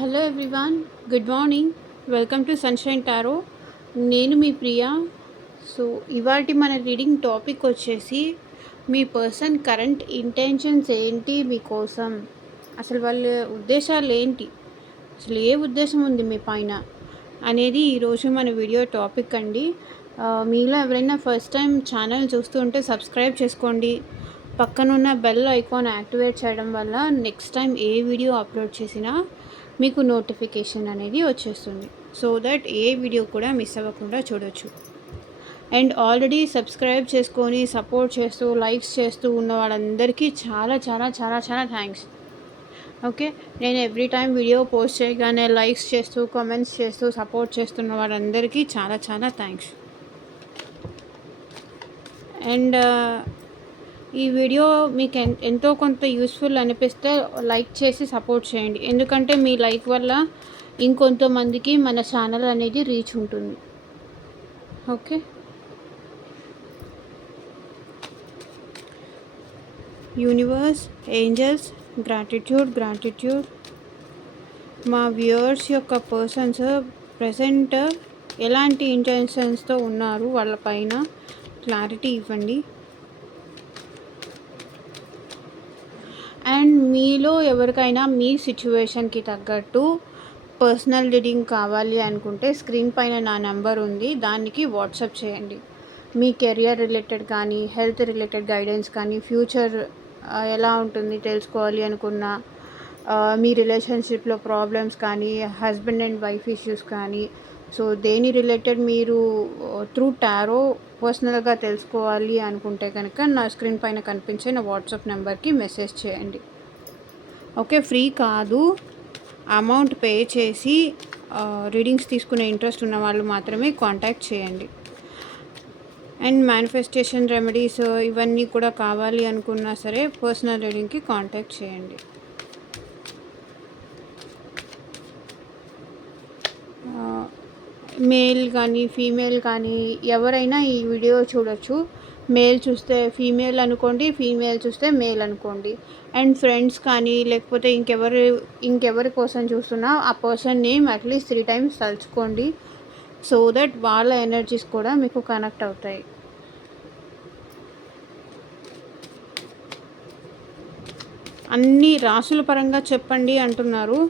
Hello everyone, good morning. Welcome to sunshine tarot. నేను మీ Priya. So ఇవాటి మన రీడింగ్ టాపిక్ వచ్చేసి మీ పర్సన్ కరెంట్ ఇంటెన్షన్స్ ఏంటి మీకోసం, అసలు వాళ్ళ ఉద్దేశాలు ఏంటి, అసలు ఏ ఉద్దేశం ఉంది మీ పైన అనేది ఈరోజు మన వీడియో టాపిక్ అండి. మీలో ఎవరైనా ఫస్ట్ టైం ఛానల్ చూస్తూ ఉంటే సబ్స్క్రైబ్ చేసుకోండి. పక్కనున్న బెల్ ఐకాన్ యాక్టివేట్ చేయడం వల్ల నెక్స్ట్ టైం ఏ వీడియో అప్లోడ్ చేసినా మీకు నోటిఫికేషన్ అనేది వచ్చేస్తుంది. సో దట్ ఏ వీడియో కూడా మిస్ అవ్వకుండా చూడొచ్చు. అండ్ ఆల్రెడీ సబ్స్క్రైబ్ చేసుకొని సపోర్ట్ చేస్తూ లైక్స్ చేస్తూ ఉన్న వాళ్ళందరికీ చాలా చాలా చాలా చాలా థ్యాంక్స్. ఓకే, నేను ఎవ్రీ టైం వీడియో పోస్ట్ చేయగానే లైక్స్ చేస్తూ కామెంట్స్ చేస్తూ సపోర్ట్ చేస్తున్న వాళ్ళందరికీ చాలా చాలా థ్యాంక్స్. అండ్ ఈ వీడియో మీకు ఎంతో కొంత యూస్ఫుల్ అనిపిస్తే లైక్ చేసి సపోర్ట్ చేయండి. ఎందుకంటే మీ లైక్ వల్ల ఇంకొంతమందికి మన ఛానల్ అనేది రీచ్ ఉంటుంది. Okay, universe, angels, gratitude. మా వ్యూవర్స్ యొక్క పర్సన్స్ ప్రజెంట్ ఎలాంటి ఇంటెన్షన్స్తో ఉన్నారు, వాళ్ళపైన క్లారిటీ ఇవ్వండి. అండ్ మీలో ఎవరికైనా మీ సిచ్యువేషన్కి తగ్గట్టు పర్సనల్ రీడింగ్ కావాలి అనుకుంటే స్క్రీన్ పైన నా నెంబర్ ఉంది, దానికి వాట్సాప్ చేయండి. మీ కెరియర్ రిలేటెడ్ కానీ, హెల్త్ రిలేటెడ్ గైడెన్స్ కానీ, ఫ్యూచర్ ఎలా ఉంటుంది తెలుసుకోవాలి అనుకున్నా, మీ రిలేషన్షిప్లో ప్రాబ్లమ్స్ కానీ, హస్బెండ్ అండ్ వైఫ్ ఇష్యూస్ కానీ, సో దేని రిలేటెడ్ మీరు త్రూ టారో పర్సనల్గా తెలుసుకోవాలి అనుకుంటే కనుక నా స్క్రీన్ పైన కనిపించే నా వాట్సాప్ నెంబర్కి మెసేజ్ చేయండి. ఓకే, ఫ్రీ కాదు, అమౌంట్ పే చేసి రీడింగ్స్ తీసుకునే ఇంట్రెస్ట్ ఉన్న వాళ్ళు మాత్రమే కాంటాక్ట్ చేయండి. అండ్ మేనిఫెస్టేషన్ రెమెడీస్ ఇవన్నీ కూడా కావాలి అనుకున్నా సరే పర్సనల్ రీడింగ్కి కాంటాక్ట్ చేయండి. మేల్ కానీ ఫీమేల్ కానీ ఎవరైనా ఈ వీడియో చూడొచ్చు. మేల్ చూస్తే ఫీమేల్ అనుకోండి, ఫీమేల్ చూస్తే మేల్ అనుకోండి. అండ్ ఫ్రెండ్స్ కానీ లేకపోతే ఇంకెవరి కోసం చూస్తున్నా ఆ పర్సన్ నేమ్ అట్లీస్ట్ 3 times తలుచుకోండి. సో దట్ వాళ్ళ ఎనర్జీస్ కూడా మీకు కనెక్ట్ అవుతాయి. అన్ని రాసుల పరంగా చెప్పండి అంటున్నారు.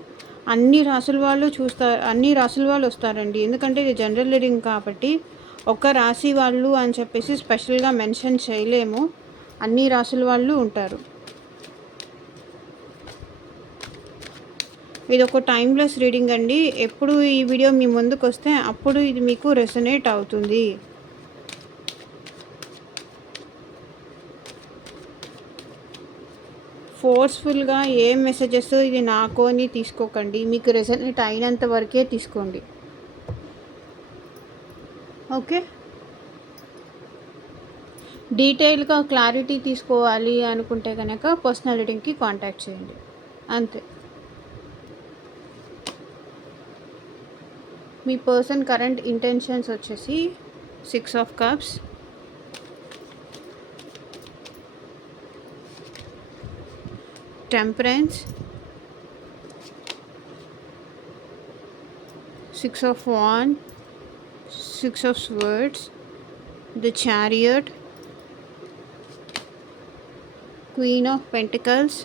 అన్ని రాసుల వాళ్ళు వస్తారండి. ఎందుకంటే ఇది జనరల్ రీడింగ్ కాబట్టి ఒక రాశి వాళ్ళు అని చెప్పేసి స్పెషల్గా మెన్షన్ చేయలేము. అన్ని రాసుల వాళ్ళు ఉంటారు. ఇది ఒక టైమ్లెస్ రీడింగ్ అండి. ఎప్పుడు ఈ వీడియో మీ ముందుకు వస్తే అప్పుడు ఇది మీకు రెసొనేట్ అవుతుంది. ఫోర్స్ఫుల్గా ఏ మెసేజెస్ ఇది నాకు అని తీసుకోకండి. మీకు రెసొనేట్ అయినంత వరకే తీసుకోండి. ఓకే, డీటెయిల్గా క్లారిటీ తీసుకోవాలి అనుకుంటే కనుక పర్సనల్ రీడింగ్కి కాంటాక్ట్ చేయండి, అంతే. మీ పర్సన్ కరెంట్ ఇంటెన్షన్స్ వచ్చేసి 6 of Cups, Temperance, 6 of Wands, 6 of Swords, the Chariot, Queen of Pentacles,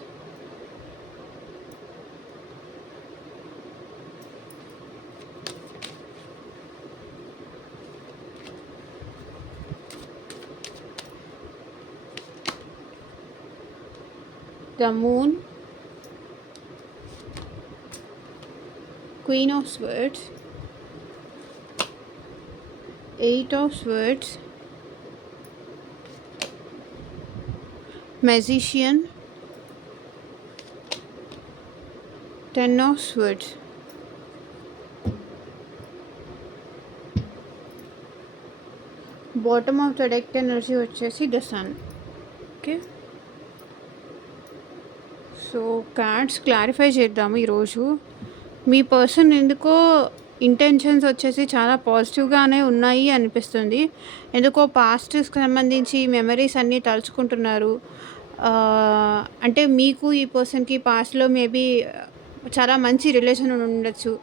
the Moon, Queen of Swords, 8 of Swords, Magician, 10 of Swords. Bottom of the deck energy వచ్చేసి the sun. Okay, so cards clarify చేద్దాము ఈరోజు. మీ person ఎందుకో intentions వచ్చేసి చాలా పాజిటివ్గానే ఉన్నాయి అనిపిస్తుంది. ఎందుకో పాస్ట్కి సంబంధించి మెమరీస్ అన్నీ తలుచుకుంటున్నారు. అంటే మీకు ఈ పర్సన్కి పాస్ట్లో మేబీ చాలా మంచి రిలేషన్ ఉండొచ్చు.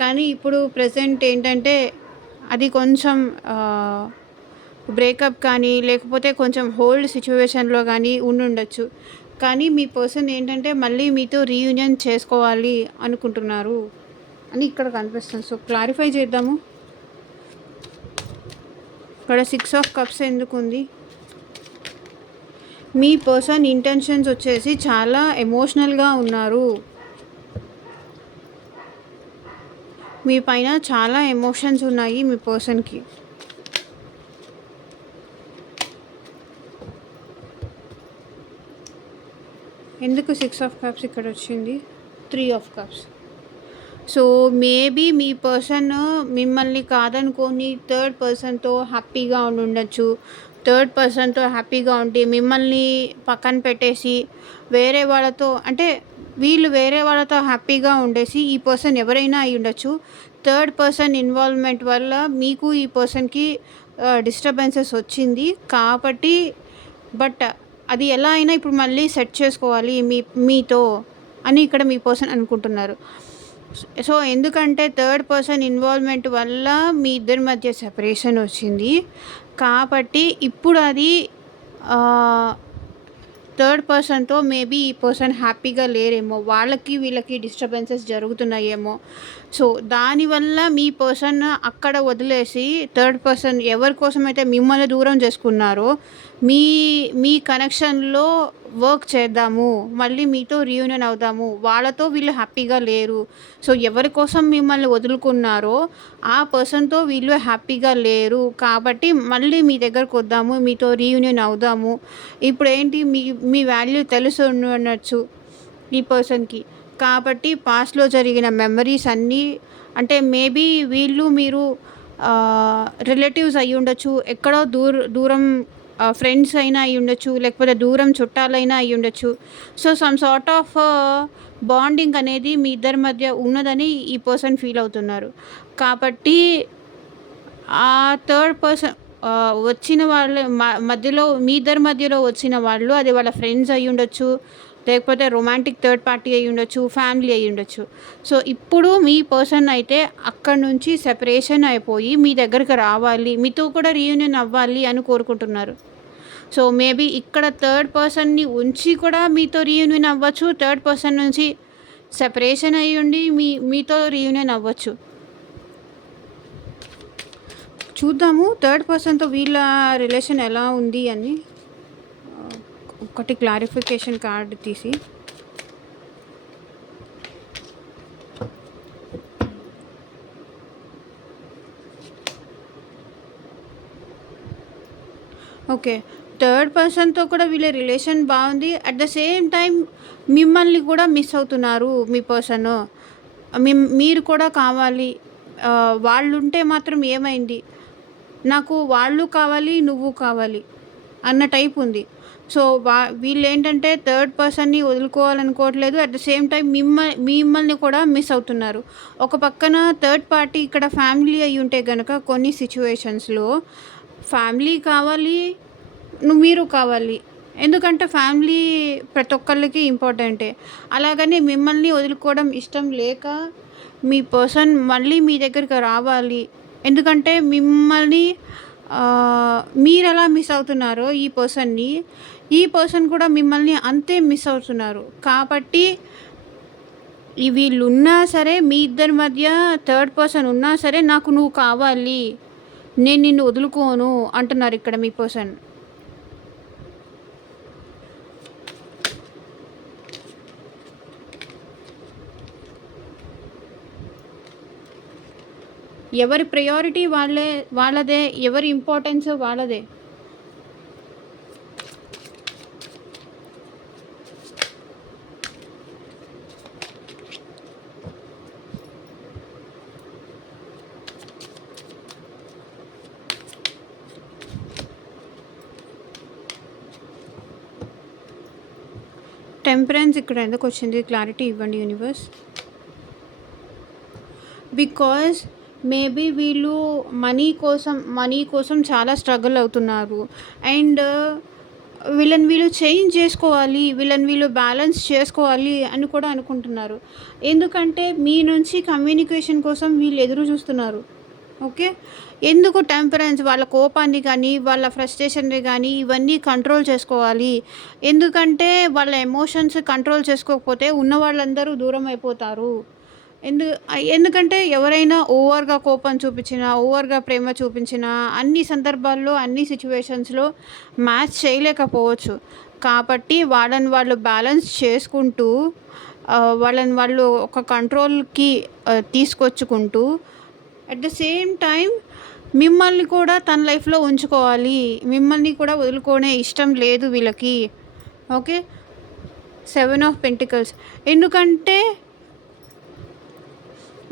కానీ ఇప్పుడు ప్రెజెంట్ ఏంటంటే అది కొంచెం బ్రేకప్ కానీ లేకపోతే కొంచెం హోల్డ్ సిచ్యువేషన్లో కానీ ఉండుండొచ్చు. కానీ మీ పర్సన్ ఏంటంటే మళ్ళీ మీతో రీయూనియన్ చేసుకోవాలి అనుకుంటున్నారు అని ఇక్కడ కనిపిస్తుంది. సో క్లారిఫై చేద్దాము. ఇక్కడ 6 ఆఫ్ కప్స్ ఎందుకు ఉంది? మీ పర్సన్ ఇంటెన్షన్స్ వచ్చేసి చాలా ఎమోషనల్గా ఉన్నారు. మీ పైన చాలా ఎమోషన్స్ ఉన్నాయి మీ పర్సన్కి. ఎందుకు 6 ఆఫ్ కప్స్ ఇక్కడ వచ్చింది? 3 of cups. So maybe me person మిమ్మల్ని కాదనుకొని థర్డ్ పర్సన్తో హ్యాపీగా ఉండొచ్చు. థర్డ్ పర్సన్తో హ్యాపీగా ఉండి మిమ్మల్ని పక్కన పెట్టేసి వేరే వాళ్ళతో, అంటే వీళ్ళు వేరే వాళ్ళతో హ్యాపీగా ఉండేసి, ఈ పర్సన్ ఎవరైనా అయి ఉండొచ్చు. థర్డ్ పర్సన్ ఇన్వాల్వ్మెంట్ వల్ల మీకు ఈ పర్సన్కి డిస్టర్బెన్సెస్ వచ్చింది కాబట్టి, బట్ అది ఎలా అయినా ఇప్పుడు మళ్ళీ సెట్ చేసుకోవాలి మీతో అని ఇక్కడ మీ పర్సన్ అనుకుంటున్నారు. సో ఎందుకంటే థర్డ్ పర్సన్ ఇన్వాల్వ్మెంట్ వల్ల మీ ఇద్దరి మధ్య సెపరేషన్ వచ్చింది కాబట్టి ఇప్పుడు అది థర్డ్ పర్సన్తో మేబీ ఈ పర్సన్ హ్యాపీగా లేరేమో, వాళ్ళకి వీళ్ళకి డిస్టర్బెన్సెస్ జరుగుతున్నాయేమో. సో దానివల్ల మీ పర్సన్ అక్కడ వదిలేసి థర్డ్ పర్సన్ ఎవరి కోసమైతే మిమ్మల్ని దూరం చేసుకున్నారో మీ మీ కనెక్షన్లో వర్క్ చేద్దాము, మళ్ళీ మీతో రీయూనియన్ అవుదాము, వాళ్ళతో వీళ్ళు హ్యాపీగా లేరు. సో ఎవరి కోసం మిమ్మల్ని వదులుకున్నారో ఆ పర్సన్తో వీళ్ళు హ్యాపీగా లేరు కాబట్టి మళ్ళీ మీ దగ్గరకు వద్దాము, మీతో రీయూనియన్ అవుదాము. ఇప్పుడు ఏంటి, మీ వాల్యూ తెలుసు ఉండొచ్చు ఈ పర్సన్కి కాబట్టి పాస్ట్లో జరిగిన మెమరీస్ అన్నీ, అంటే మేబీ వీళ్ళు మీరు రిలేటివ్స్ అయి ఉండొచ్చు, ఎక్కడో దూరం ఫ్రెండ్స్ అయినా అయి ఉండొచ్చు, లేకపోతే దూరం చుట్టాలైనా అయి ఉండొచ్చు. So some sort of bonding అనేది మీ ఇద్దరి మధ్య ఉన్నదని ఈ పర్సన్ ఫీల్ అవుతున్నారు కాబట్టి ఆ థర్డ్ పర్సన్ వచ్చిన వాళ్ళ మధ్యలో, మీ ఇద్దరి మధ్యలో వచ్చిన వాళ్ళు అది వాళ్ళ ఫ్రెండ్స్ అయి ఉండొచ్చు, లేకపోతే రొమాంటిక్ థర్డ్ పార్టీ అయి ఉండొచ్చు, ఫ్యామిలీ అయి ఉండొచ్చు. సో ఇప్పుడు మీ పర్సన్ అయితే అక్కడ నుంచి సెపరేషన్ అయిపోయి మీ దగ్గరికి రావాలి, మీతో కూడా రీయూనియన్ అవ్వాలి అని కోరుకుంటున్నారు. సో మేబీ ఇక్కడ థర్డ్ పర్సన్ని ఉంచి కూడా మీతో రీయూనియన్ అవ్వచ్చు, థర్డ్ పర్సన్ నుంచి సెపరేషన్ అయ్యి ఉండి మీతో రీయూనియన్ అవ్వచ్చు. చూద్దాము థర్డ్ పర్సన్తో వీళ్ళ రిలేషన్ ఎలా ఉంది అని. ఒకటి క్లారిఫికేషన్ కార్డ్ తీసి, ఓకే థర్డ్ పర్సన్తో కూడా వీళ్ళ రిలేషన్ బాగుంది. అట్ ద సేమ్ టైం మిమ్మల్ని కూడా మిస్ అవుతున్నారు మీ పర్సన్. మీరు కూడా కావాలి, వాళ్ళు ఉంటే మాత్రం ఏమైంది, నాకు వాళ్ళు కావాలి నువ్వు కావాలి అన్న టైప్ ఉంది. సో వీళ్ళు ఏంటంటే థర్డ్ పర్సన్ని వదులుకోవాలనుకోవట్లేదు, అట్ ద సేమ్ టైం మిమ్మల్ని కూడా మిస్ అవుతున్నారు. ఒక పక్కన థర్డ్ పార్టీ ఇక్కడ ఫ్యామిలీ అయి ఉంటే కనుక కొన్ని సిచ్యువేషన్స్లో ఫ్యామిలీ కావాలి, మీరు కావాలి, ఎందుకంటే ఫ్యామిలీ ప్రతి ఒక్కళ్ళకి ఇంపార్టెంటే. అలాగని మిమ్మల్ని వదులుకోవడం ఇష్టం లేక మీ పర్సన్ మళ్ళీ మీ దగ్గరికి రావాలి, ఎందుకంటే మిమ్మల్ని మీరు ఎలా మిస్ అవుతున్నారో ఈ పర్సన్ కూడా మిమ్మల్ని అంతే మిస్ అవుతున్నారు కాబట్టి వీళ్ళు ఉన్నా సరే, మీ ఇద్దరి మధ్య థర్డ్ పర్సన్ ఉన్నా సరే నాకు నువ్వు కావాలి, నేను నిన్ను వదులుకోను అంటున్నారు ఇక్కడ మీ పర్సన్. ఎవరి ప్రయారిటీ వాళ్ళదే, ఎవరి ఇంపార్టెన్స్ వాళ్ళదే. టెంపరెన్స్ ఇక్కడ ఎందుకు వచ్చింది, క్లారిటీ ఇవ్వండి యూనివర్స్. బికాజ్ మేబీ వీళ్ళు మనీ కోసం చాలా స్ట్రగుల్ అవుతున్నారు అండ్ వీళ్ళు చేంజ్ చేసుకోవాలి, వీళ్ళు బ్యాలెన్స్ చేసుకోవాలి అని కూడా అనుకుంటున్నారు. ఎందుకంటే మీ నుంచి కమ్యూనికేషన్ కోసం వీళ్ళు ఎదురు చూస్తున్నారు. ఓకే. ఎందుకు టెంపరెన్స్ వాళ్ళ కోపాన్ని కానీ, వాళ్ళ ఫ్రస్ట్రేషన్‌ని గానీ ఇవన్నీ కంట్రోల్ చేసుకోవాలి. ఎందుకంటే వాళ్ళ ఎమోషన్స్ కంట్రోల్ చేసుకోకపోతే ఉన్న వాళ్ళందరూ దూరం అయిపోతారు. ఎందుకంటే ఎవరైనా ఓవర్‌గా కోపం చూపించినా, ఓవర్‌గా ప్రేమ చూపించినా అన్ని సందర్భాల్లో, అన్ని సిట్యుయేషన్స్‌లో మ్యాచ్ చేయలేకపోవచ్చు. కాబట్టి వాళ్ళని వాళ్ళు బ్యాలెన్స్ చేసుకుంటూ వాళ్ళని వాళ్ళు ఒక కంట్రోల్‌కి తీసుకొచ్చుకుంటూ అట్ ద సేమ్ టైమ్ మిమ్మల్ని కూడా తన లైఫ్‌లో ఉంచుకోవాలి. మిమ్మల్ని కూడా వదులుకునే ఇష్టం లేదు వీళ్ళకి. ఓకే. 7 of pentacles. ఎందుకంటే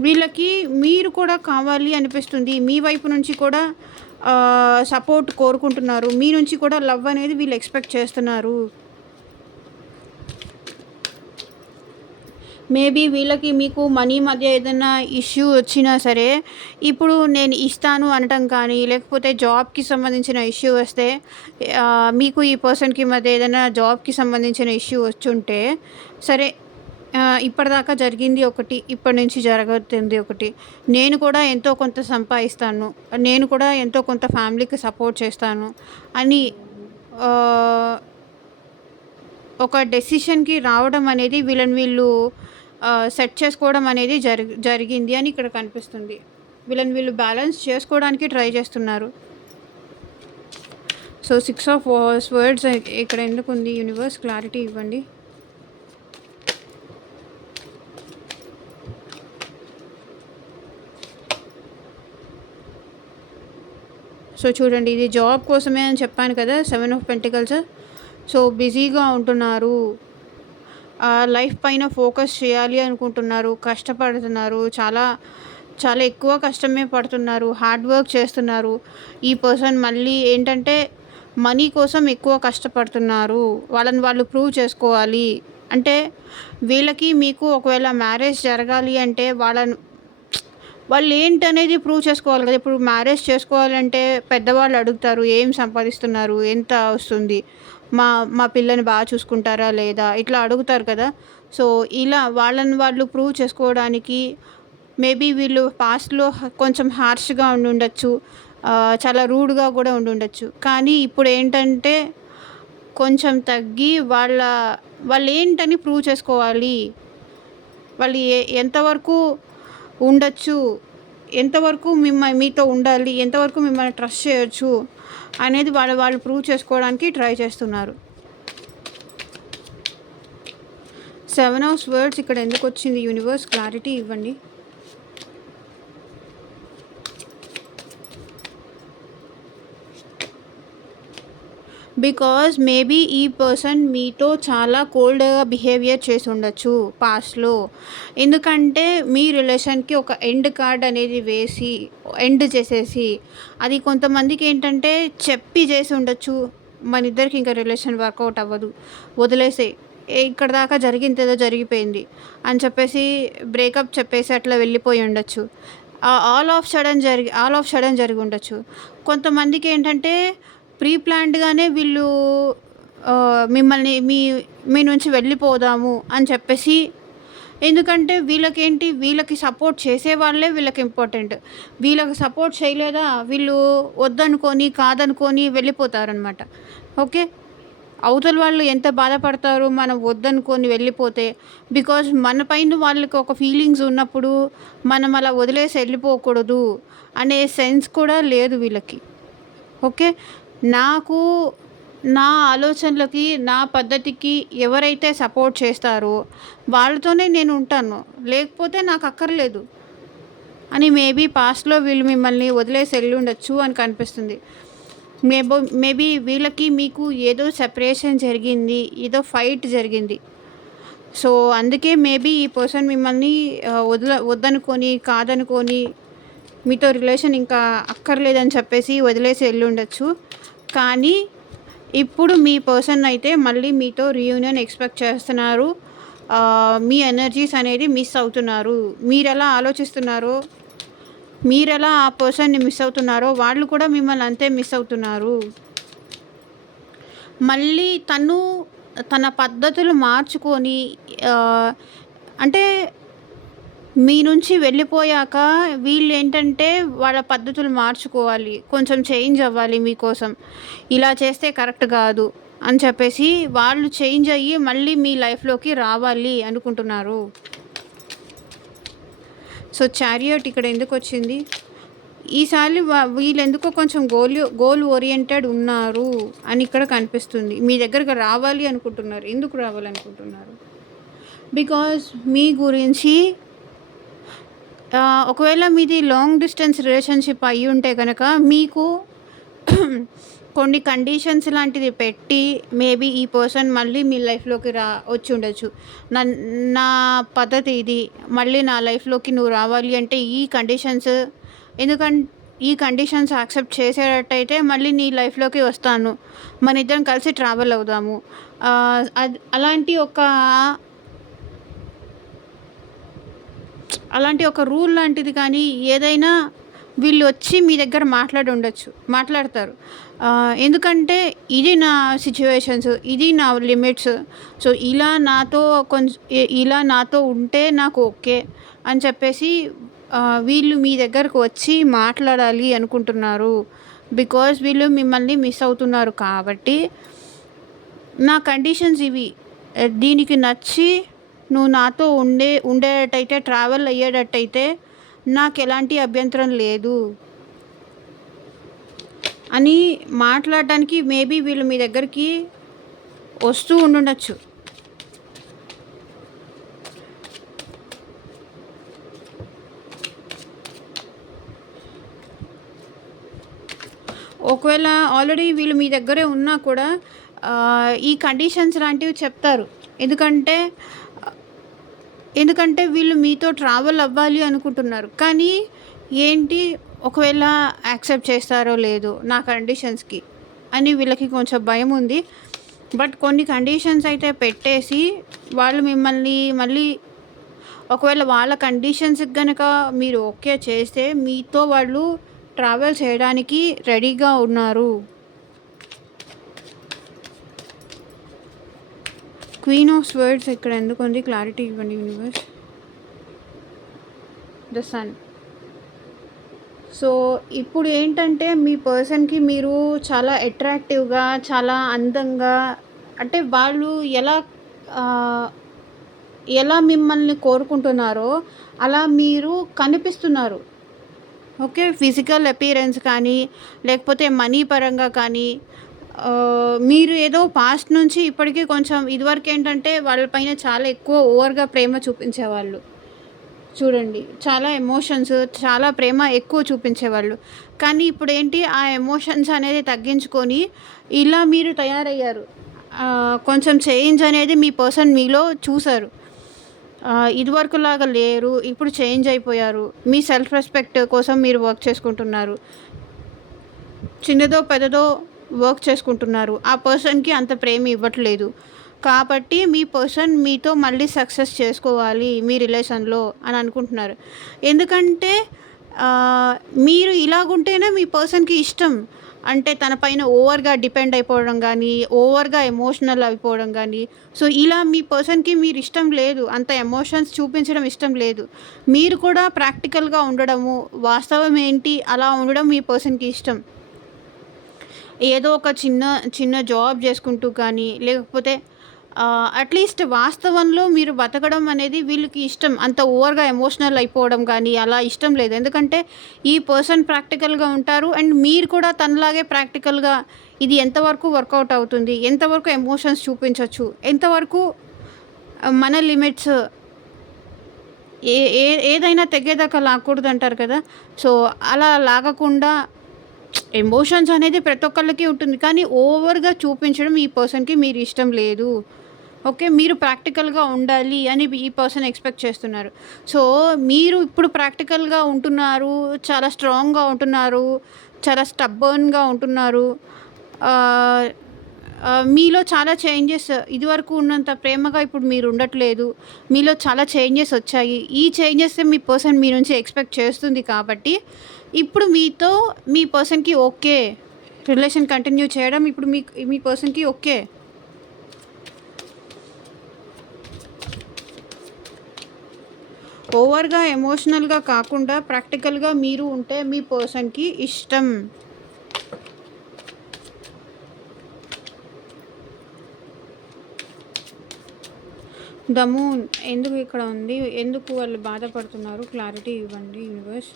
వీళ్ళకి మీరు కూడా కావాలి అనిపిస్తుంది. మీ వైపు నుంచి కూడా సపోర్ట్ కోరుకుంటున్నారు. మీ నుంచి కూడా లవ్ అనేది వీళ్ళు ఎక్స్‌పెక్ట్ చేస్తున్నారు. మేబీ వీళ్ళకి మీకు మనీ మధ్య ఏదైనా ఇష్యూ వచ్చినా సరే, ఇప్పుడు నేను ఇస్తాను అనటం కానీ, లేకపోతే జాబ్‌కి సంబంధించిన ఇష్యూ వస్తే మీకు ఈ పర్సన్‌కి మధ్య ఏదైనా జాబ్‌కి సంబంధించిన ఇష్యూ వచ్చుంటే, సరే ఇప్పటిదాకా జరిగింది ఒకటి, ఇప్పటి నుంచి జరగబోతుంది ఒకటి. నేను కూడా ఎంతో కొంత సంపాదిస్తాను. నేను కూడా ఎంతో కొంత ఫ్యామిలీకి సపోర్ట్ చేస్తాను అని ఆహ్, ఒక డెసిషన్‌కి రావడం అనేది వీళ్ళు సెట్ చేసుకోవడం అనేది జరిగింది అని ఇక్కడ కనిపిస్తుంది. వీళ్ళు బ్యాలెన్స్ చేసుకోవడానికి ట్రై చేస్తున్నారు. సో 6 ఆఫ్ స్వర్డ్స్ ఇక్కడ ఎందుకుంది? యూనివర్స్ క్లారిటీ ఇవ్వండి. సో చూడండి, ఇది జాబ్ కోసమే అని చెప్పాను కదా, 7 ఆఫ్ పెంటికల్స్. సో బిజీగా ఉంటున్నారు, లైఫ్ పైన ఫోకస్ చేయాలి అనుకుంటున్నారు, కష్టపడుతున్నారు, చాలా చాలా ఎక్కువ కష్టమే పడుతున్నారు, హార్డ్ వర్క్ చేస్తున్నారు. ఈ పర్సన్ మళ్ళీ ఏంటంటే మనీ కోసం ఎక్కువ కష్టపడుతున్నారు. వాళ్ళని వాళ్ళు ప్రూవ్ చేసుకోవాలి. అంటే వీళ్ళకి మీకు ఒకవేళ మ్యారేజ్ జరగాలి అంటే వాళ్ళు ఏంటనేది ప్రూవ్ చేసుకోవాలి కదా. ఇప్పుడు మ్యారేజ్ చేసుకోవాలంటే పెద్దవాళ్ళు అడుగుతారు, ఏం సంపాదిస్తున్నారు, ఎంత వస్తుంది, మా మా పిల్లని బాగా చూసుకుంటారా లేదా, ఇట్లా అడుగుతారు కదా. సో ఇలా వాళ్ళని వాళ్ళు ప్రూవ్ చేసుకోవడానికి మేబీ వీళ్ళు పాస్ట్లో కొంచెం హార్ష్గా ఉండొచ్చు, చాలా రూడ్గా కూడా ఉండొచ్చు. కానీ ఇప్పుడు ఏంటంటే కొంచెం తగ్గి వాళ్ళు ఏంటని ప్రూవ్ చేసుకోవాలి. వాళ్ళు ఎంతవరకు ఉండొచ్చు, ఎంతవరకు మీతో ఉండాలి, ఎంతవరకు మిమ్మల్ని ట్రస్ట్ చేయొచ్చు అనేది వాళ్ళు ప్రూవ్ చేసుకోవడానికి ట్రై చేస్తున్నారు. 7 ఆఫ్ స్వర్డ్స్ ఇక్కడ ఎందుకు వచ్చింది? యూనివర్స్ క్లారిటీ ఇవ్వండి. బికాజ్ మేబీ ఈ పర్సన్ మీతో చాలా కోల్డ్గా బిహేవియర్ చేసి ఉండొచ్చు పాస్ట్లో. ఎందుకంటే మీ రిలేషన్కి ఒక ఎండ్ కార్డ్ అనేది వేసి ఎండ్ చేసేసి, అది కొంతమందికి ఏంటంటే చెప్పి చేసి ఉండొచ్చు, మన ఇద్దరికి ఇంకా రిలేషన్ వర్కౌట్ అవ్వదు, వదిలేసే, ఇక్కడ దాకా జరిగింది ఏదో జరిగిపోయింది అని చెప్పేసి బ్రేకప్ చెప్పేసి అట్లా వెళ్ళిపోయి ఉండొచ్చు. ఆల్ ఆఫ్ సడన్ జరిగి ఉండొచ్చు. కొంతమందికి ఏంటంటే ప్రీ ప్లాన్డ్గానే వీళ్ళు మిమ్మల్ని మీ నుంచి వెళ్ళిపోదాము అని చెప్పేసి, ఎందుకంటే వీళ్ళకి సపోర్ట్ చేసే వాళ్ళే వీళ్ళకి ఇంపార్టెంట్. వీళ్ళకి సపోర్ట్ చేయలేదా వీళ్ళు వద్దనుకొని కాదనుకొని వెళ్ళిపోతారనమాట. ఓకే. అవతల వాళ్ళు ఎంత బాధపడతారు మనం వద్దనుకొని వెళ్ళిపోతే. బికాజ్ మన పైన వాళ్ళకి ఒక ఫీలింగ్స్ ఉన్నప్పుడు మనం అలా వదిలేసి వెళ్ళిపోకూడదు అనే సెన్స్ కూడా లేదు వీళ్ళకి. ఓకే. నా ఆలోచనలకి, నా పద్ధతికి ఎవరైతే సపోర్ట్ చేస్తారో వాళ్ళతోనే నేను ఉంటాను, లేకపోతే నాకు అక్కర్లేదు అని మేబీ పాస్ట్లో వీళ్ళు మిమ్మల్ని వదిలేసి వెళ్ళి ఉండొచ్చు అని కనిపిస్తుంది. మేబీ వీళ్ళకి మీకు ఏదో సెపరేషన్ జరిగింది, ఏదో ఫైట్ జరిగింది. సో అందుకే మేబీ ఈ పర్సన్ మిమ్మల్ని వద్దనుకొని కాదనుకొని మీతో రిలేషన్ ఇంకా అక్కర్లేదని చెప్పేసి వదిలేసి వెళ్ళి ఉండొచ్చు. కానీ ఇప్పుడు మీ పర్సన్ అయితే మళ్ళీ మీతో రీయూనియన్ ఎక్స్పెక్ట్ చేస్తున్నారు. మీ ఎనర్జీస్ అనేది మిస్ అవుతున్నారు. మీరెలా ఆలోచిస్తున్నారో, మీరెలా ఆ పర్సన్ని మిస్ అవుతున్నారో వాళ్ళు కూడా మిమ్మల్ని అంతే మిస్ అవుతున్నారు. మళ్ళీ తన పద్ధతులు మార్చుకొని అంటే మీ నుంచి వెళ్ళిపోయాక వీళ్ళేంటంటే వాళ్ళ పద్ధతులు మార్చుకోవాలి. కొంచెం చేంజ్ అవ్వాలి మీకోసం. ఇలా చేస్తే కరెక్ట్ కాదు అని చెప్పేసి వాళ్ళు చేంజ్ అయ్యి మళ్ళీ మీ లైఫ్‌లోకి రావాలి అనుకుంటున్నారు. సో, చారియట్ ఇక్కడ ఎందుకొచ్చింది? ఈసారి వీళ్ళెందుకో కొంచెం గోల్ ఓరియెంటెడ్ ఉన్నారు అని ఇక్కడ కనిపిస్తుంది. మీ దగ్గరకు రావాలి అనుకుంటున్నారు. ఎందుకు రావాలనుకుంటున్నారు? బికాజ్ మీ గురించి ఒకవేళ మీది లాంగ్ డిస్టెన్స్ రిలేషన్‌షిప్ అయ్యుంటే గనక మీకు కొన్ని కండిషన్స్ లాంటిది పెట్టి మేబీ ఈ పర్సన్ మళ్ళీ మీ లైఫ్‌లోకి వచ్చి ఉండొచ్చు. నా పద్ధతి ఇది. మళ్ళీ నా లైఫ్‌లోకి నువ్వు రావాలి అంటే ఈ కండిషన్స్ యాక్సెప్ట్ చేసేటట్టయితే మళ్ళీ నీ లైఫ్‌లోకి వస్తాను. మనిద్దరం కలిసి ట్రావెల్ అవుదాము. అలాంటి ఒక రూల్ లాంటిది కానీ ఏదైనా వీళ్ళు వచ్చి మీ దగ్గర మాట్లాడతారు. ఎందుకంటే ఇది నా సిచ్యువేషన్స్, ఇది నా లిమిట్స్. సో, ఇలా నాతో ఉంటే నాకు ఓకే అని చెప్పేసి వీళ్ళు మీ దగ్గరకు వచ్చి మాట్లాడాలి అనుకుంటున్నారు. బికాజ్ వీళ్ళు మిమ్మల్ని మిస్ అవుతున్నారు కాబట్టి నా కండిషన్స్ ఇవి. దీనికి నచ్చి నువ్వు నాతో ఉండేటట్టయితే ట్రావెల్ అయ్యేటట్టయితే నాకు ఎలాంటి అభ్యంతరం లేదు అని మాట్లాడడానికి మేబీ వీళ్ళు మీ దగ్గరికి వస్తూ ఉండుండొచ్చు. ఒకవేళ ఆల్రెడీ వీళ్ళు మీ దగ్గరే ఉన్నా కూడా ఈ కండిషన్స్ లాంటివి చెప్తారు. ఎందుకంటే వీళ్ళు మీతో ట్రావెల్ అవ్వాలి అనుకుంటున్నారు. కానీ ఒకవేళ యాక్సెప్ట్ చేస్తారో లేదో నా కండిషన్స్‌కి అని వీళ్ళకి కొంచెం భయం ఉంది. బట్ కొన్ని కండిషన్స్ అయితే పెట్టేసి వాళ్ళు మిమ్మల్ని మళ్ళీ ఒకవేళ వాళ్ళ కండిషన్స్‌కి గనక మీరు ఓకే చేస్తే మీతో వాళ్ళు ట్రావెల్ చేయడానికి రెడీగా ఉన్నారు. క్వీన్ ఆఫ్ స్వర్డ్స్ ఇక్కడ ఎందుకుంది? క్లారిటీ ఇవ్వండి యూనివర్స్. The sun. సో, ఇప్పుడు ఏంటంటే మీ పర్సన్‌కి మీరు చాలా అట్రాక్టివ్‌గా, చాలా అందంగా, అంటే వాళ్ళు ఎలా మిమ్మల్ని కోరుకుంటున్నారో అలా మీరు కనిపిస్తున్నారు. ఓకే. ఫిజికల్ అపియరెన్స్ కానీ లేకపోతే మనీ పరంగా కానీ మీరు ఏదో పాస్ట్ నుంచి ఇప్పటికీ కొంచెం ఇదివరకు ఏంటంటే వాళ్ళపైన చాలా ఎక్కువ ఓవర్గా ప్రేమ చూపించేవాళ్ళు. చూడండి, చాలా ఎమోషన్స్, చాలా ప్రేమ ఎక్కువ చూపించేవాళ్ళు. కానీ ఇప్పుడు ఏంటి, ఆ ఎమోషన్స్ అనేది తగ్గించుకొని ఇలా మీరు తయారయ్యారు. కొంచెం చేంజ్ అనేది మీ పర్సన్ మీలో చూసారు. ఇదివరకులాగా లేరు, ఇప్పుడు చేంజ్ అయిపోయారు. మీ సెల్ఫ్ రెస్పెక్ట్ కోసం మీరు వర్క్ చేసుకుంటున్నారు. చిన్నదో పెద్దదో వర్క్ చేసుకుంటున్నారు. ఆ పర్సన్‌కి అంత ప్రేమ ఇవ్వట్లేదు. కాబట్టి మీ పర్సన్ మీతో మళ్ళీ సక్సెస్ చేసుకోవాలి మీ రిలేషన్‌లో అని అనుకుంటున్నారు. ఎందుకంటే మీరు ఇలాగుంటేనే మీ పర్సన్‌కి ఇష్టం. అంటే తన పైన ఓవర్గా డిపెండ్ అయిపోవడం కానీ, ఓవర్గా ఎమోషనల్ అయిపోవడం కానీ. సో, ఇలా మీ పర్సన్‌కి మీరు ఇష్టం లేదు, అంత ఎమోషన్స్ చూపించడం ఇష్టం లేదు. మీరు కూడా ప్రాక్టికల్‌గా ఉండడము, వాస్తవం ఏంటి అలా ఉండడం మీ పర్సన్‌కి ఇష్టం. ఏదో ఒక చిన్న జాబ్ చేసుకుంటూ కానీ లేకపోతే అట్లీస్ట్ వాస్తవంలో మీరు బతకడం అనేది వీళ్ళకి ఇష్టం. అంత ఓవర్గా ఎమోషనల్ అయిపోవడం కానీ అలా ఇష్టం లేదు. ఎందుకంటే ఈ పర్సన్ ప్రాక్టికల్గా ఉంటారు అండ్ మీరు కూడా తనలాగే ప్రాక్టికల్గా ఇది ఎంతవరకు వర్కౌట్ అవుతుంది, ఎంతవరకు ఎమోషన్స్ చూపించవచ్చు, ఎంతవరకు మన లిమిట్స్ ఏదైనా తెగేదాకా లాగకూడదు అంటారు కదా. సో, అలా లాగకుండా ఎమోషన్స్ అనేది ప్రతి ఒక్కళ్ళకి ఉంటుంది. కానీ ఓవర్గా చూపించడం ఈ పర్సన్‌కి మీరు ఇష్టం లేదు. ఓకే. మీరు ప్రాక్టికల్గా ఉండాలి అని ఈ పర్సన్ ఎక్స్పెక్ట్ చేస్తున్నారు. సో, మీరు ఇప్పుడు ప్రాక్టికల్గా ఉంటున్నారు, చాలా స్ట్రాంగ్గా ఉంటున్నారు, చాలా స్టబ్బర్న్గా ఉంటున్నారు. మీలో చాలా చేంజెస్, ఇదివరకు ఉన్నంత ప్రేమగా ఇప్పుడు మీరు ఉండట్లేదు. మీలో చాలా చేంజెస్ వచ్చాయి. ఈ చేంజెస్ మీ పర్సన్ మీ నుంచి ఎక్స్పెక్ట్ చేస్తుంది కాబట్టి ఇప్పుడు మీతో మీ పర్సన్‌కి ఓకే. రిలేషన్ కంటిన్యూ చేయడం ఇప్పుడు మీ పర్సన్కి ఓకే. ఓవర్గా ఎమోషనల్గా కాకుండా ప్రాక్టికల్గా మీరు ఉంటే మీ పర్సన్కి ఇష్టం. ద మూన్ ఎందుకు ఇక్కడ ఉంది, ఎందుకు వాళ్ళు బాధపడుతున్నారు, క్లారిటీ ఇవ్వండి యూనివర్స్.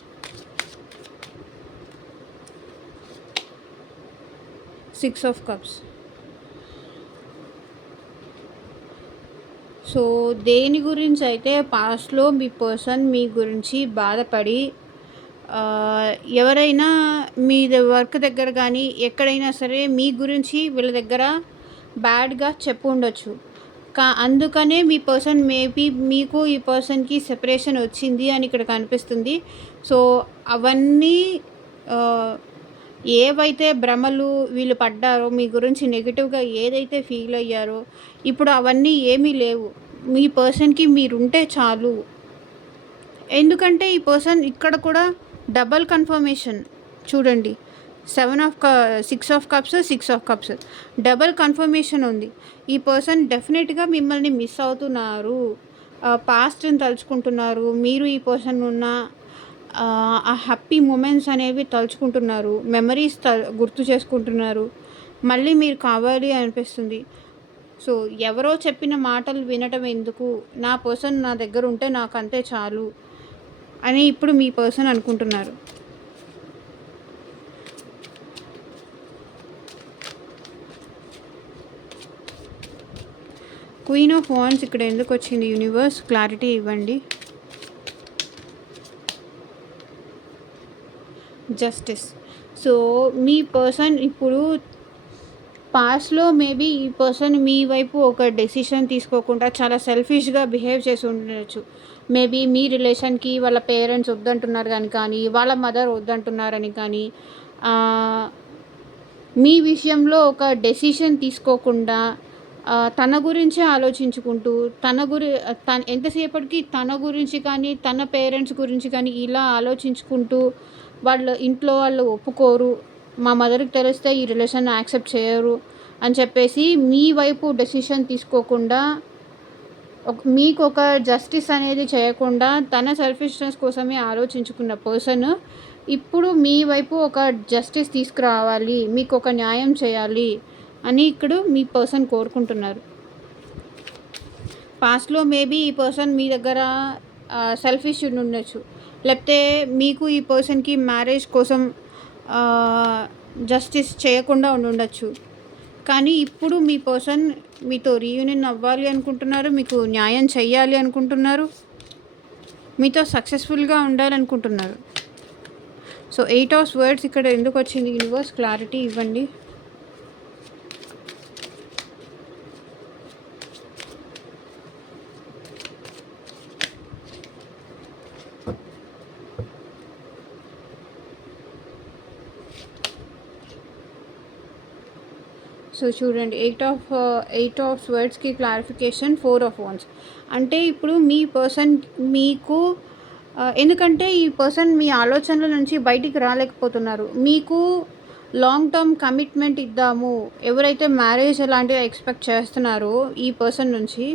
6 of cups. సో దేని గురించి అయితే పాస్ట్లో మీ పర్సన్ మీ గురించి బాధపడి ఎవరైనా మీ వర్క్ దగ్గర కానీ ఎక్కడైనా సరే మీ గురించి వీళ్ళ దగ్గర బ్యాడ్గా చెప్పు ఉండొచ్చు. అందుకనే మీ పర్సన్ మేబీ మీకు ఈ పర్సన్కి సెపరేషన్ వచ్చింది అని ఇక్కడ కనిపిస్తుంది. సో అవన్నీ ఏవైతే భ్రమలు వీళ్ళు పడ్డారో, మీ గురించి నెగిటివ్గా ఏదైతే ఫీల్ అయ్యారో, ఇప్పుడు అవన్నీ ఏమీ లేవు. మీ పర్సన్కి మీరుంటే చాలు. ఎందుకంటే ఈ పర్సన్ ఇక్కడ కూడా డబల్ కన్ఫర్మేషన్ చూడండి. 6 of cups, 6 of cups, double confirmation ఉంది. ఈ పర్సన్ డెఫినెట్గా మిమ్మల్ని మిస్ అవుతున్నారు, పాస్ట్ని తలుచుకుంటున్నారు. మీరు ఈ పర్సన్ ఉన్న ఆ హ్యాపీ మూమెంట్స్ అనేవి తలుచుకుంటున్నారు, మెమరీస్ గుర్తు చేసుకుంటున్నారు. మళ్ళీ మీరు కావాలి అనిపిస్తుంది. సో ఎవరో చెప్పిన మాటలు వినటం ఎందుకు, నా పర్సన్ నా దగ్గర ఉంటే నాకు అంతే చాలు అని ఇప్పుడు మీ పర్సన్ అనుకుంటున్నారు. క్వీన్ ఆఫ్ వాండ్స్ ఇక్కడ ఎందుకు వచ్చింది యూనివర్స్, క్లారిటీ ఇవ్వండి. జస్టిస్. సో మీ పర్సన్ ఇప్పుడు పాస్ట్లో మేబీ ఈ పర్సన్ మీ వైపు ఒక డెసిషన్ తీసుకోకుండా చాలా సెల్ఫిష్గా బిహేవ్ చేసి ఉండవచ్చు. మేబీ మీ రిలేషన్కి వాళ్ళ పేరెంట్స్ వద్దంటున్నారు కానీ వాళ్ళ మదర్ వద్దంటున్నారని కానీ మీ విషయంలో ఒక డెసిషన్ తీసుకోకుండా తన గురించే ఆలోచించుకుంటూ ఎంతసేపటికి తన గురించి కానీ తన పేరెంట్స్ గురించి కానీ ఇలా ఆలోచించుకుంటూ వాళ్ళ ఇంట్లో వాళ్ళు ఒప్పుకోరు, మా మదర్కి తెలిస్తే ఈ రిలేషన్ యాక్సెప్ట్ చేయరు అని చెప్పేసి మీ వైపు డెసిషన్ తీసుకోకుండా మీకు ఒక జస్టిస్ అనేది చేయకుండా తన సెల్ఫిష్నెస్ కోసమే ఆలోచించుకున్న పర్సన్ ఇప్పుడు మీ వైపు ఒక జస్టిస్ తీసుకురావాలి, మీకు ఒక న్యాయం చేయాలి అని ఇక్కడ మీ పర్సన్ కోరుకుంటున్నారు. పాస్ట్లో మేబీ ఈ పర్సన్ మీ దగ్గర సెల్ఫిష్ ఉండొచ్చు, లేకపోతే మీకు ఈ పర్సన్కి మ్యారేజ్ కోసం జస్టిస్ చేయకుండా ఉండొచ్చు. కానీ ఇప్పుడు మీ పర్సన్ మీతో రీయూనియన్ అవ్వాలి అనుకుంటున్నారు, మీకు న్యాయం చేయాలి అనుకుంటున్నారు, మీతో సక్సెస్ఫుల్గా ఉండాలనుకుంటున్నారు. సో 8 ఆఫ్ స్వర్డ్స్ ఇక్కడ ఎందుకు వచ్చింది యూనివర్స్, క్లారిటీ ఇవ్వండి. సో చూడండి 8 ఆఫ్ స్వర్డ్స్కి క్లారిఫికేషన్ 4 ఆఫ్ వాండ్స్. అంటే ఇప్పుడు మీ పర్సన్ మీకు ఎందుకంటే ఈ పర్సన్ మీ ఆలోచనల నుంచి బయటికి రాలేకపోతున్నారు. మీకు లాంగ్ టర్మ్ కమిట్మెంట్ ఇద్దాము, ఎవరైతే మ్యారేజ్ లాంటివి ఎక్స్పెక్ట్ చేస్తున్నారో ఈ పర్సన్ నుంచి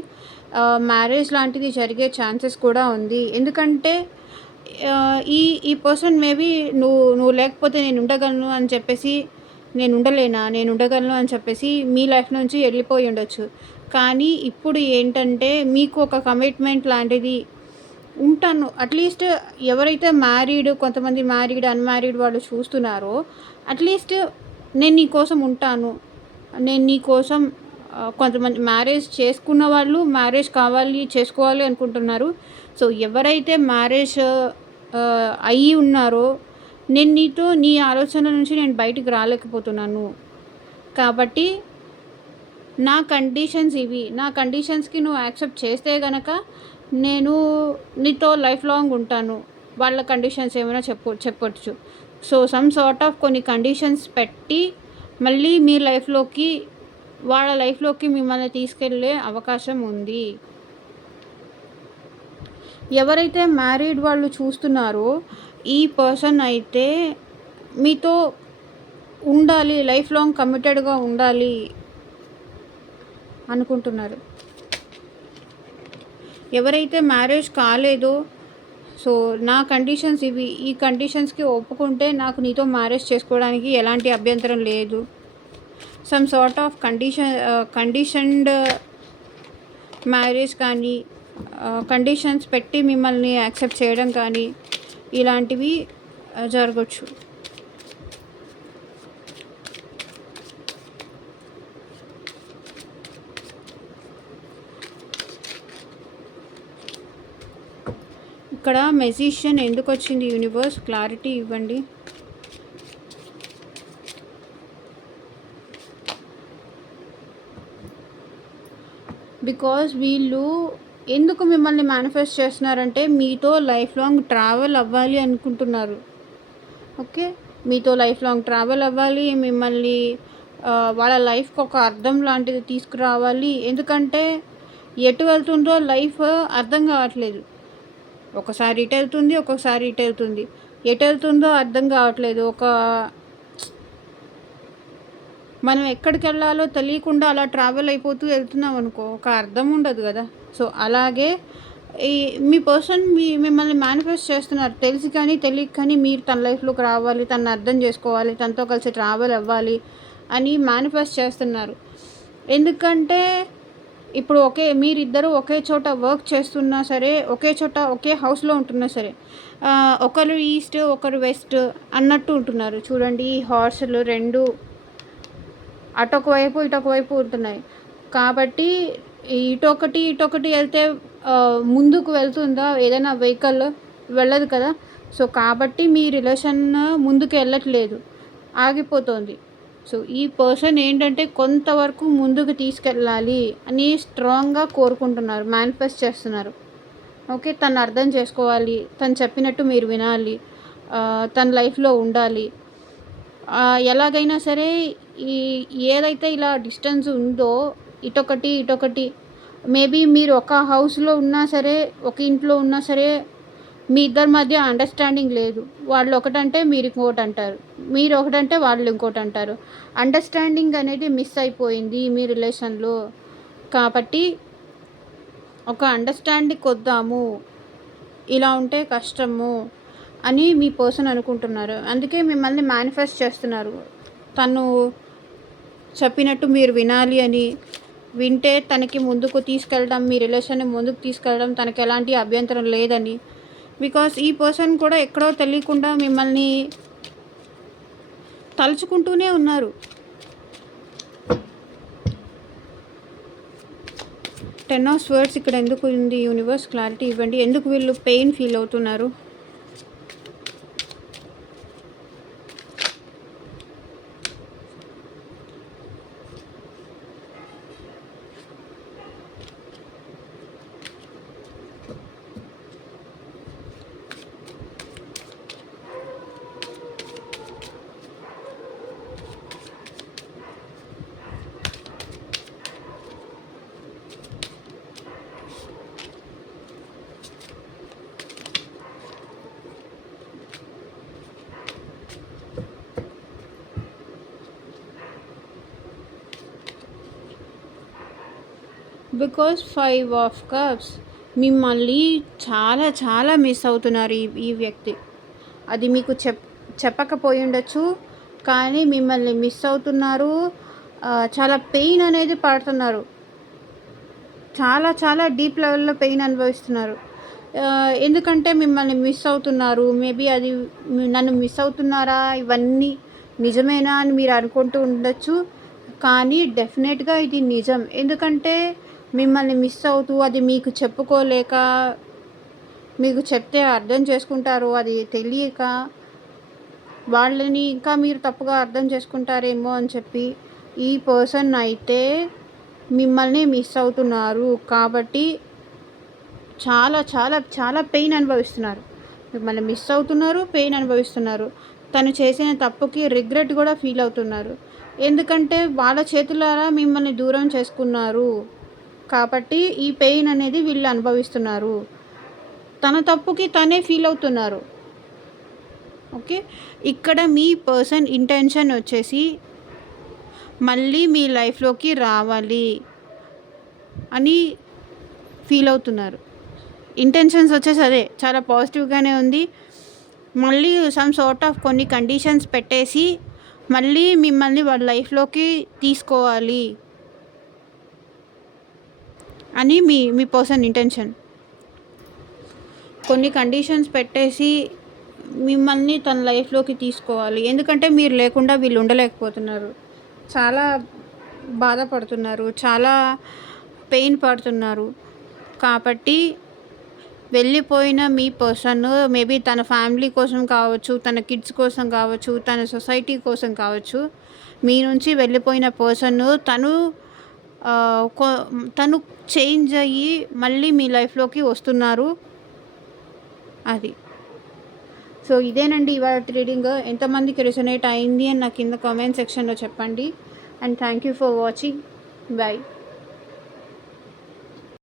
మ్యారేజ్ లాంటిది జరిగే ఛాన్సెస్ కూడా ఉంది. ఎందుకంటే ఈ పర్సన్ మేబీ నువ్వు లేకపోతే నేను ఉండగలను అని చెప్పేసి, నేను ఉండగలను అని చెప్పేసి మీ లైఫ్ నుంచి వెళ్ళిపోయి ఉండొచ్చు. కానీ ఇప్పుడు ఏంటంటే మీకు ఒక కమిట్మెంట్ లాంటిది ఉంటాను. అట్లీస్ట్ ఎవరైతే కొంతమంది మ్యారీడ్ అన్మ్యారీడ్ వాళ్ళు చూస్తున్నారో అట్లీస్ట్ నేను నీ కోసం ఉంటాను, నేను నీ కోసం కొంతమంది మ్యారేజ్ చేసుకున్న వాళ్ళు మ్యారేజ్ చేసుకోవాలి అనుకుంటున్నారు. సో ఎవరైతే మ్యారేజ్ అయ్యి ఉన్నారో నేను నీ ఆలోచన నుంచి నేను బయటికి రాలేకపోతున్నాను, కాబట్టి నా కండిషన్స్ ఇవి, నా కండిషన్స్కి నువ్వు యాక్సెప్ట్ చేస్తే కనుక నేను నీతో లైఫ్ లాంగ్ ఉంటాను. వాళ్ళ కండిషన్స్ ఏమైనా చెప్పొచ్చు. సో సమ్ సార్ట్ ఆఫ్ కొన్ని కండిషన్స్ పెట్టి మళ్ళీ మీ వాళ్ళ లైఫ్లోకి మిమ్మల్ని తీసుకెళ్ళే అవకాశం ఉంది. ఎవరైతే మ్యారీడ్ వాళ్ళు చూస్తున్నారో ఈ పర్సన్ అయితే మీతో ఉండాలి, లైఫ్ లాంగ్ కమిటెడ్గా ఉండాలి అనుకుంటున్నారు. ఎవరైతే మ్యారేజ్ కాలేదో, సో నా కండిషన్స్ ఇవి, ఈ కండిషన్స్కి ఒప్పుకుంటే నాకు నీతో మ్యారేజ్ చేసుకోవడానికి ఎలాంటి అభ్యంతరం లేదు. Some sort of conditioned marriage కానీ, కండిషన్స్ పెట్టి మిమ్మల్ని యాక్సెప్ట్ చేయడం కానీ ఇలాంటివి జరగచ్చు. ఇక్కడ మెజిషియన్ ఎందుకు వచ్చింది యూనివర్స్, క్లారిటీ ఇవ్వండి. బికాజ్ వీళ్ళు ఎందుకు మిమ్మల్ని మేనిఫెస్ట్ చేస్తున్నారంటే మీతో లైఫ్ లాంగ్ ట్రావెల్ అవ్వాలి అనుకుంటున్నారు. ఓకే, మీతో లైఫ్ లాంగ్ ట్రావెల్ అవ్వాలి, మిమ్మల్ని వాళ్ళ లైఫ్కి ఒక అర్థం లాంటిది తీసుకురావాలి. ఎందుకంటే ఎటు వెళ్తుందో లైఫ్ అర్థం కావట్లేదు. ఒకసారి ఇటు వెళ్తుంది, ఒక్కొక్కసారి ఇటు వెళ్తుంది. ఎటు వెళ్తుందో అర్థం కావట్లేదు. మనం ఎక్కడికి వెళ్ళాలో తెలియకుండా అలా ట్రావెల్ అయిపోతూ వెళ్తున్నాం అనుకో, ఒక అర్థం ఉండదు కదా. సో అలాగే మీ పర్సన్ మిమ్మల్ని మేనిఫెస్ట్ చేస్తున్నారు. తెలిసి కానీ తెలియక కానీ మీరు తన లైఫ్లోకి రావాలి, తనని అర్థం చేసుకోవాలి, తనతో కలిసి ట్రావెల్ అవ్వాలి అని మేనిఫెస్ట్ చేస్తున్నారు. ఎందుకంటే ఇప్పుడు మీరిద్దరూ ఒకే చోట వర్క్ చేస్తున్నా సరే, ఒకే చోట ఒకే హౌస్లో ఉంటున్నా సరే, ఒకరు ఈస్ట్ ఒకరు వెస్ట్ అన్నట్టు ఉంటున్నారు. చూడండి, ఈ హార్స్లు రెండు అటొక వైపు ఇటొక వైపు ఉంటున్నాయి. కాబట్టి ఇటొకటి వెళ్తే ముందుకు వెళ్తుందా ఏదైనా వెహికల్? వెళ్ళదు కదా. సో కాబట్టి మీ రిలేషన్ ముందుకు వెళ్ళట్లేదు, ఆగిపోతుంది. సో ఈ పర్సన్ ఏంటంటే కొంతవరకు ముందుకు తీసుకెళ్ళాలి అని స్ట్రాంగ్గా కోరుకుంటున్నారు, మేనిఫెస్ట్ చేస్తున్నారు. ఓకే, తను అర్థం చేసుకోవాలి, తను చెప్పినట్టు మీరు వినాలి, తన లైఫ్లో ఉండాలి. ఎలాగైనా సరే ఏదైతే ఇలా డిస్టెన్స్ ఉందో ఇటొకటి మేబీ మీరు ఒక హౌస్లో ఉన్నా సరే, ఒక ఇంట్లో ఉన్నా సరే, మీ ఇద్దరి మధ్య అండర్స్టాండింగ్ లేదు. వాళ్ళు ఒకటంటే మీరు ఇంకోటి అంటారు, మీరు ఒకటంటే వాళ్ళు ఇంకోటి అంటారు. అండర్స్టాండింగ్ అనేది మిస్ అయిపోయింది మీ రిలేషన్లో. కాబట్టి ఒక అండర్స్టాండింగ్ వద్దాము, ఇలా ఉంటే కష్టము అని మీ పర్సన్ అనుకుంటున్నారు. అందుకే మిమ్మల్ని మేనిఫెస్ట్ చేస్తున్నారు. తను చెప్పినట్టు మీరు వినాలి అని, వింటే తనకి ముందుకు తీసుకెళ్ళడం, మీ రిలేషన్ని ముందుకు తీసుకెళ్ళడం తనకి ఎలాంటి అభ్యంతరం లేదని. బికాస్ ఈ పర్సన్ కూడా ఎక్కడో తెలియకుండా మిమ్మల్ని తలుచుకుంటూనే ఉన్నారు. 10 ఆఫ్ స్వర్డ్స్ ఇక్కడ ఎందుకు ఉంది యూనివర్స్, క్లారిటీ ఇవ్వండి. ఎందుకు వీళ్ళు పెయిన్ ఫీల్ అవుతున్నారు? బికాస్ 5 ఆఫ్ కప్స్ మిమ్మల్ని చాలా చాలా మిస్ అవుతున్నారు ఈ వ్యక్తి. అది మీకు చెప్పకపోయి ఉండొచ్చు, కానీ మిమ్మల్ని మిస్ అవుతున్నారు. చాలా పెయిన్ అనేది పడుతున్నారు, చాలా చాలా డీప్ లెవెల్లో పెయిన్ అనుభవిస్తున్నారు. ఎందుకంటే మిమ్మల్ని మిస్ అవుతున్నారు. మేబీ అది నన్ను మిస్ అవుతున్నారా, ఇవన్నీ నిజమేనా అని మీరు అనుకుంటూ ఉండొచ్చు, కానీ డెఫినెట్గా ఇది నిజం. ఎందుకంటే మిమ్మల్ని మిస్ అవుతూ అది మీకు చెప్పుకోలేక, మీకు చెప్తే అర్థం చేసుకుంటారు అది తెలియక, వాళ్ళని ఇంకా మీరు తప్పుగా అర్థం చేసుకుంటారేమో అని చెప్పి ఈ పర్సన్ అయితే మిమ్మల్ని మిస్ అవుతున్నారు. కాబట్టి చాలా చాలా చాలా పెయిన్ అనుభవిస్తున్నారు. మిమ్మల్ని మిస్ అవుతున్నారు, పెయిన్ అనుభవిస్తున్నారు. తను చేసిన తప్పుకి రిగ్రెట్ కూడా ఫీల్ అవుతున్నారు. ఎందుకంటే వాళ్ళ చేతులారా మిమ్మల్ని దూరం చేసుకున్నారు. కాబట్టి ఈ పెయిన్ అనేది వీళ్ళు అనుభవిస్తున్నారు. తన తప్పుకి తనే ఫీల్ అవుతున్నారు. ఓకే. ఇక్కడ మీ పర్సన్ ఇంటెన్షన్ వచ్చేసి మళ్ళీ మీ లైఫ్‌లోకి రావాలి అని ఫీల్ అవుతున్నారు. ఇంటెన్షన్స్ వచ్చేసి అదే చాలా పాజిటివ్‌గానే ఉంది. మళ్ళీ సమ్ సార్ట్ ఆఫ్ కొన్ని కండిషన్స్ పెట్టేసి మళ్ళీ మిమ్మల్ని వాళ్ళ లైఫ్‌లోకి తీసుకోవాలి అని మీ పర్సన్ ఇంటెన్షన్. కొన్ని కండిషన్స్ పెట్టేసి మిమ్మల్ని తన లైఫ్‌లోకి తీసుకోవాలి. ఎందుకంటే మీరు లేకుండా వీళ్ళు ఉండలేకపోతున్నారు. చాలా బాధపడుతున్నారు. చాలా పెయిన్ పడుతున్నారు. కాబట్టి వెళ్ళిపోయిన మీ పర్సన్ మేబీ తన ఫ్యామిలీ కోసం కావచ్చు, తన కిడ్స్ కోసం కావచ్చు, తన సొసైటీ కోసం కావచ్చు, మీ నుంచి వెళ్ళిపోయిన పర్సన్ తను చేంజ్ అయ్యి మళ్ళీ మీ లైఫ్‌లోకి వస్తున్నారు. అది. సో ఇదేనండి ఇవాల్టి రీడింగ్. ఎంతమందికి రెసొనేట్ అయింది అని నాకు కింద కామెంట్ సెక్షన్‌లో చెప్పండి. And thank you for watching. By.